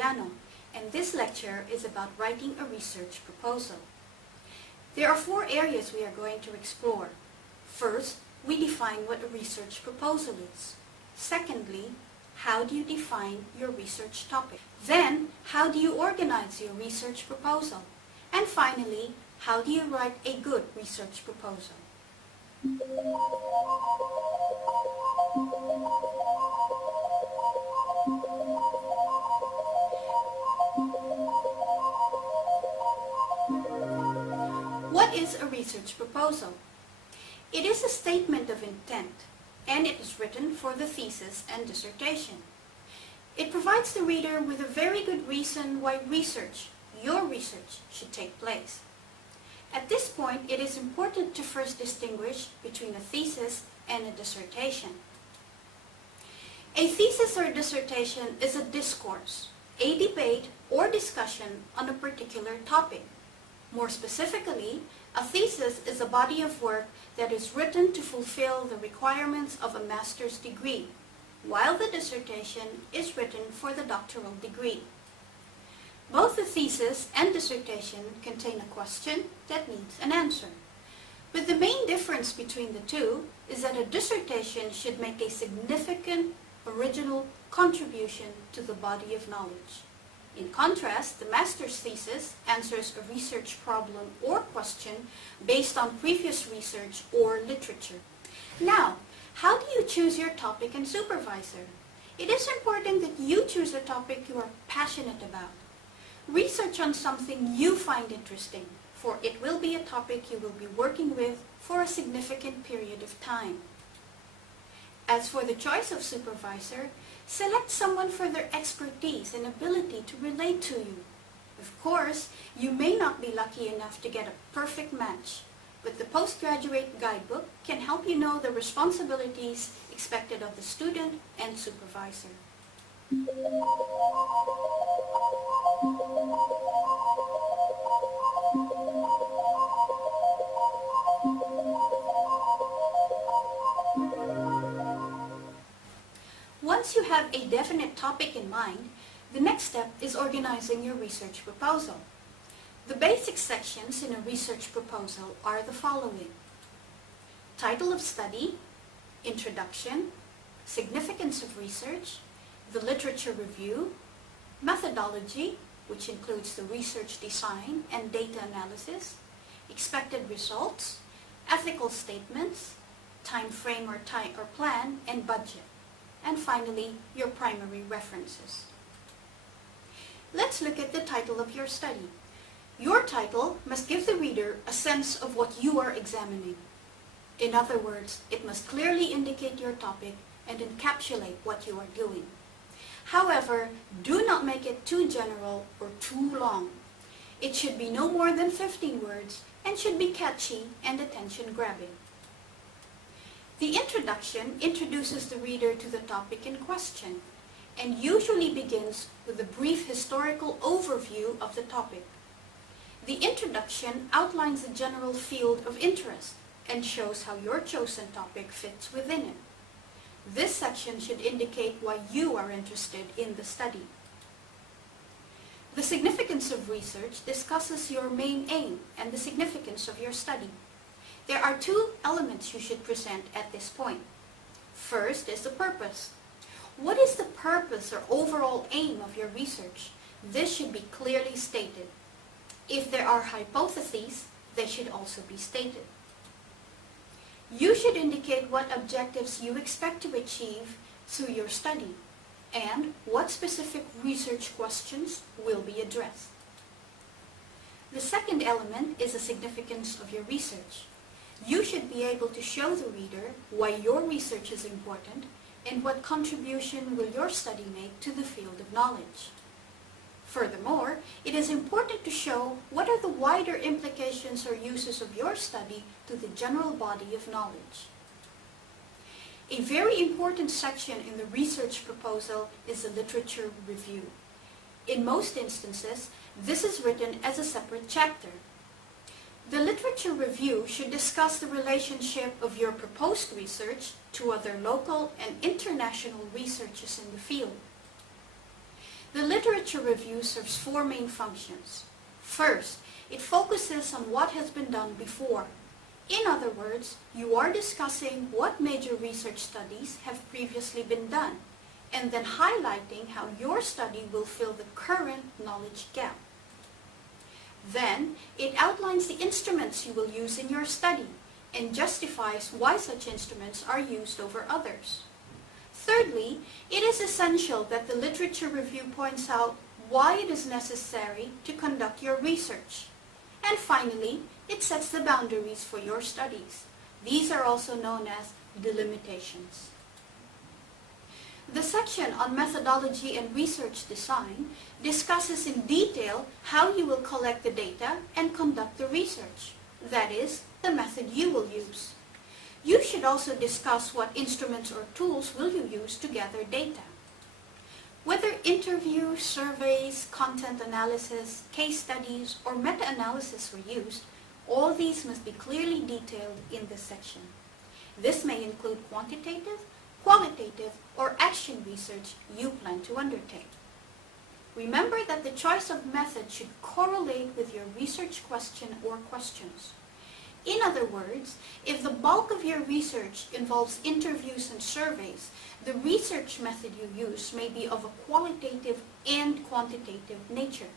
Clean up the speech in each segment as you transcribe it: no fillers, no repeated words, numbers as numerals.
Soriano, and this lecture is about writing a research proposal. There are 4 areas we are going to explore. First, we define what a research proposal is. Secondly, how do you define your research topic? Then, how do you organize your research proposal? And finally, how do you write a good research proposal? What is a research proposal? It is a statement of intent, and it is written for the thesis and dissertation. It provides the reader with a very good reason why your research, should take place. At this point, it is important to first distinguish between a thesis and a dissertation. A thesis or dissertation is a discourse, a debate or discussion on a particular topic. More specifically, a thesis is a body of work that is written to fulfill the requirements of a master's degree, while the dissertation is written for the doctoral degree. Both the thesis and dissertation contain a question that needs an answer. But the main difference between the two is that a dissertation should make a significant, original contribution to the body of knowledge. In contrast, the master's thesis answers a research problem or question based on previous research or literature. Now, how do you choose your topic and supervisor? It is important that you choose a topic you are passionate about. Research on something you find interesting, for it will be a topic you will be working with for a significant period of time. As for the choice of supervisor, select someone for their expertise and ability to relate to you. Of course, you may not be lucky enough to get a perfect match, but the postgraduate guidebook can help you know the responsibilities expected of the student and supervisor. Once you have a definite topic in mind, the next step is organizing your research proposal. The basic sections in a research proposal are the following: title of study, introduction, significance of research, the literature review, methodology, which includes the research design and data analysis, expected results, ethical statements, time frame or plan, and budget. And finally, your primary references. Let's look at the title of your study. Your title must give the reader a sense of what you are examining. In other words, it must clearly indicate your topic and encapsulate what you are doing. However, do not make it too general or too long. It should be no more than 15 words and should be catchy and attention-grabbing. The introduction introduces the reader to the topic in question and usually begins with a brief historical overview of the topic. The introduction outlines the general field of interest and shows how your chosen topic fits within it. This section should indicate why you are interested in the study. The significance of research discusses your main aim and the significance of your study. There are 2 elements you should present at this point. First is the purpose. What is the purpose or overall aim of your research? This should be clearly stated. If there are hypotheses, they should also be stated. You should indicate what objectives you expect to achieve through your study and what specific research questions will be addressed. The second element is the significance of your research. You should be able to show the reader why your research is important and what contribution will your study make to the field of knowledge. Furthermore, it is important to show what are the wider implications or uses of your study to the general body of knowledge. A very important section in the research proposal is the literature review. In most instances, this is written as a separate chapter. The literature review should discuss the relationship of your proposed research to other local and international researches in the field. The literature review serves four main functions. First, it focuses on what has been done before. In other words, you are discussing what major research studies have previously been done, and then highlighting how your study will fill the current knowledge gap. Then, it outlines the instruments you will use in your study and justifies why such instruments are used over others. Thirdly, it is essential that the literature review points out why it is necessary to conduct your research. And finally, it sets the boundaries for your studies. These are also known as delimitations. The section on methodology and research design discusses in detail how you will collect the data and conduct the research. That is, the method you will use. You should also discuss what instruments or tools will you use to gather data. Whether interviews, surveys, content analysis, case studies, or meta-analysis were used, all these must be clearly detailed in this section. This may include quantitative, qualitative, or action research you plan to undertake. Remember that the choice of method should correlate with your research question or questions. In other words, if the bulk of your research involves interviews and surveys, the research method you use may be of a qualitative and quantitative nature.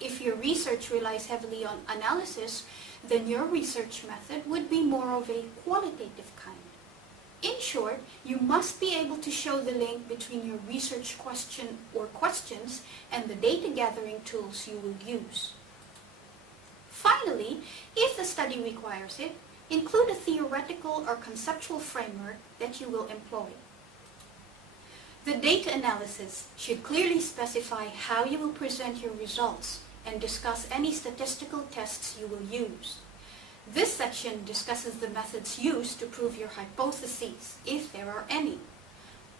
If your research relies heavily on analysis, then your research method would be more of a qualitative kind. In short, you must be able to show the link between your research question or questions and the data gathering tools you will use. Finally, if the study requires it, include a theoretical or conceptual framework that you will employ. The data analysis should clearly specify how you will present your results and discuss any statistical tests you will use. This section discusses the methods used to prove your hypotheses, if there are any.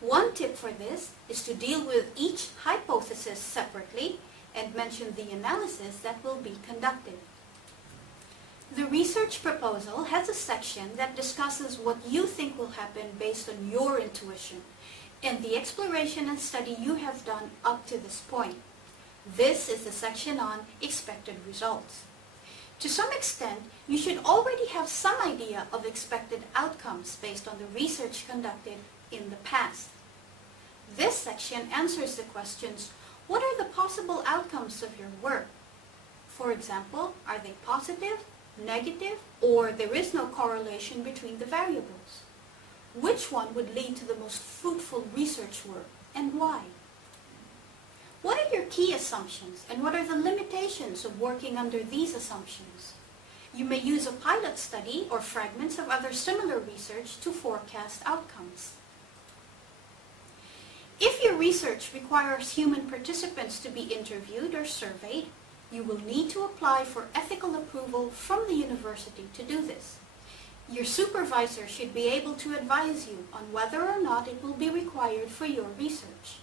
One tip for this is to deal with each hypothesis separately and mention the analysis that will be conducted. The research proposal has a section that discusses what you think will happen based on your intuition and the exploration and study you have done up to this point. This is the section on expected results. To some extent, you should already have some idea of expected outcomes based on the research conducted in the past. This section answers the questions, what are the possible outcomes of your work? For example, are they positive, negative, or there is no correlation between the variables? Which one would lead to the most fruitful research work, and why? What are your key assumptions, and what are the limitations of working under these assumptions? You may use a pilot study or fragments of other similar research to forecast outcomes. If your research requires human participants to be interviewed or surveyed, you will need to apply for ethical approval from the university to do this. Your supervisor should be able to advise you on whether or not it will be required for your research.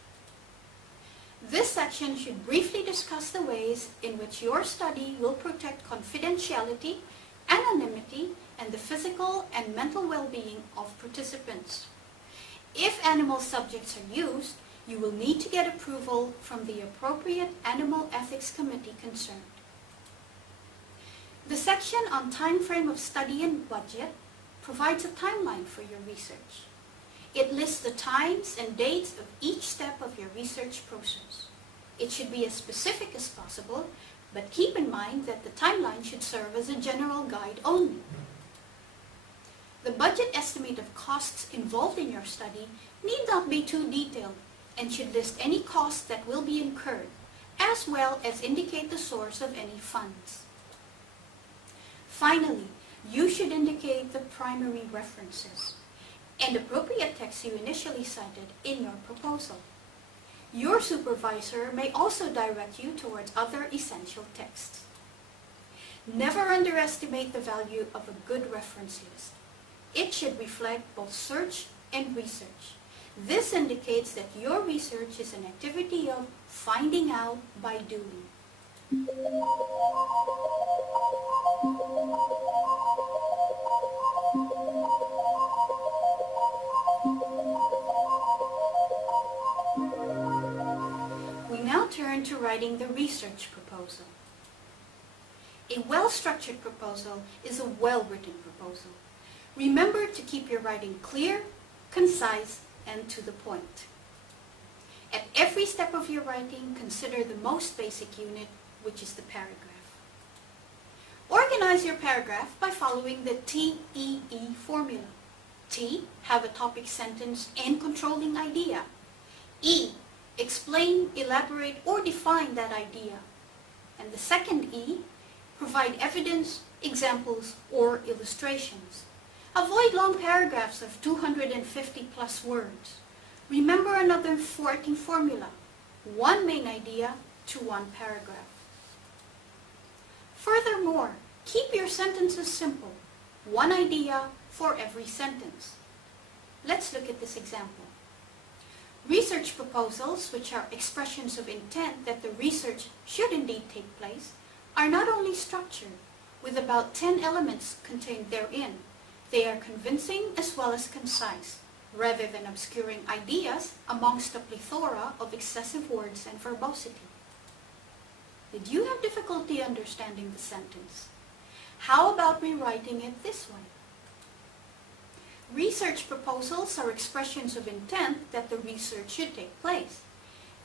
This section should briefly discuss the ways in which your study will protect confidentiality, anonymity, and the physical and mental well-being of participants. If animal subjects are used, you will need to get approval from the appropriate animal ethics committee concerned. The section on time frame of study and budget provides a timeline for your research. It lists the times and dates of each step of your research process. It should be as specific as possible, but keep in mind that the timeline should serve as a general guide only. The budget estimate of costs involved in your study need not be too detailed and should list any costs that will be incurred, as well as indicate the source of any funds. Finally, you should indicate the primary references and appropriate text you initially cited in your proposal. Your supervisor may also direct you towards other essential texts. Never underestimate the value of a good reference list. It should reflect both search and research. This indicates that your research is an activity of finding out by doing. turn to writing the research proposal. A well-structured proposal is a well-written proposal. Remember to keep your writing clear, concise, and to the point. At every step of your writing, consider the most basic unit, which is the paragraph. Organize your paragraph by following the TEE formula. T, have a topic, sentence, and controlling idea. E, explain, elaborate, or define that idea. And the second E, provide evidence, examples, or illustrations. Avoid long paragraphs of 250 plus words. Remember another writing formula: one main idea to one paragraph. Furthermore, keep your sentences simple. One idea for every sentence. Let's look at this example. Research proposals, which are expressions of intent that the research should indeed take place, are not only structured, with about 10 elements contained therein. They are convincing as well as concise, rather than obscuring ideas amongst a plethora of excessive words and verbosity. Did you have difficulty understanding the sentence? How about rewriting it this way? Research proposals are expressions of intent that the research should take place.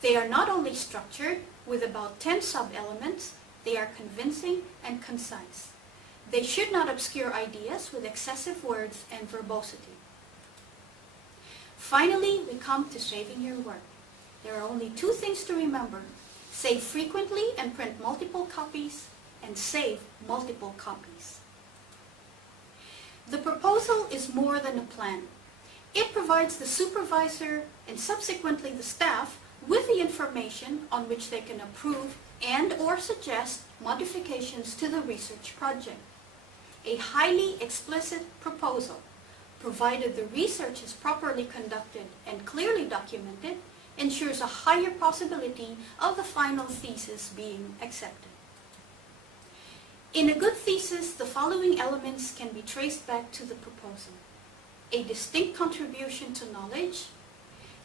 They are not only structured with about 10 sub-elements, they are convincing and concise. They should not obscure ideas with excessive words and verbosity. Finally, we come to saving your work. There are only two things to remember: save frequently and print multiple copies, and save multiple copies. The proposal is more than a plan. It provides the supervisor and subsequently the staff with the information on which they can approve and/or suggest modifications to the research project. A highly explicit proposal, provided the research is properly conducted and clearly documented, ensures a higher possibility of the final thesis being accepted. In a good thesis, the following elements can be traced back to the proposal: a distinct contribution to knowledge,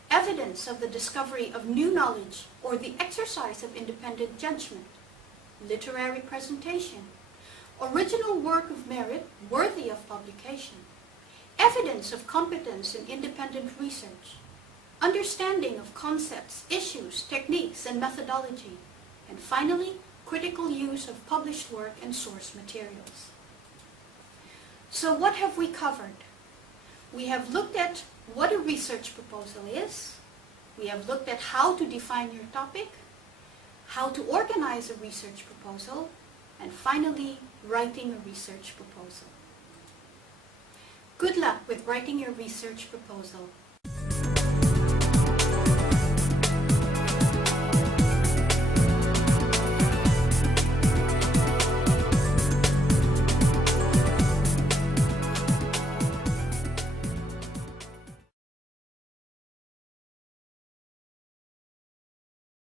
evidence of the discovery of new knowledge or the exercise of independent judgment, literary presentation, original work of merit worthy of publication, evidence of competence in independent research, understanding of concepts, issues, techniques, and methodology, and finally, critical use of published work and source materials. So what have we covered? We have looked at what a research proposal is. We have looked at how to define your topic, how to organize a research proposal, and finally, writing a research proposal. Good luck with writing your research proposal.